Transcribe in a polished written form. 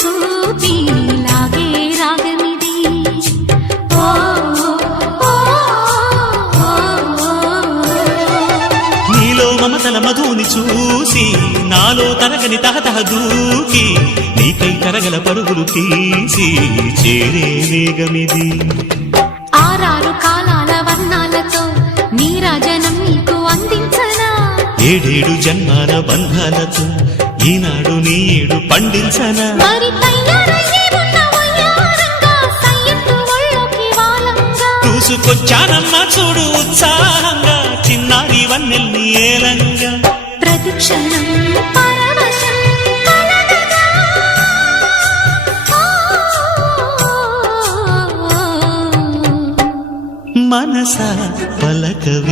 చూపి లాగే రాగమిది. నీలో మమతల మధుని చూసి నాలో తరగని తహతహ దూకి నీకై తరగల పరుగులు తీసి చేరే వేగమిది. ఆరారు కాలాల వర్ణాలతో నీరాజనం నీకు అందించనా, ఏడేడు జన్మాల బంధాలతో ఈనాడు నీడు పండించనా. మరి తయారయ్యే ఉన్న వయ్యారంగా సయ్యత్తు ఒళ్ళోకి వాలంగా చూసుకొచ్చానమ్మా చూడు ఉత్సాహంగా చిన్నారి వన్నెల్ని ఏలంగా. ప్రతిక్షణం పరవశం కలగగా. మనసా పలకవి